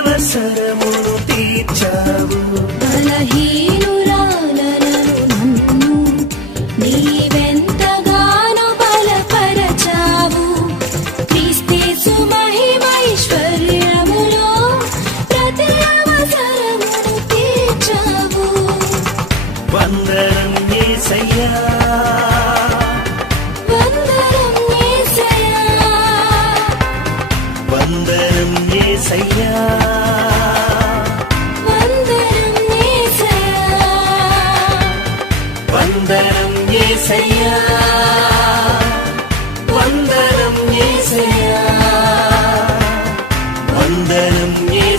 అవసరమును తీర్చావు. బలహీనురాలను నన్ను నీవెంతగానో బలపరచావు. క్రీస్తు మహిమైశ్వర్యములో ప్రతి అవసరమును తీర్చావు. వందనం యేసయ్యా, వందనం యేసయ్యా, వందనం యేసయ్యా, వందనం యేసయ్యా, వందనం యేసయ్యా.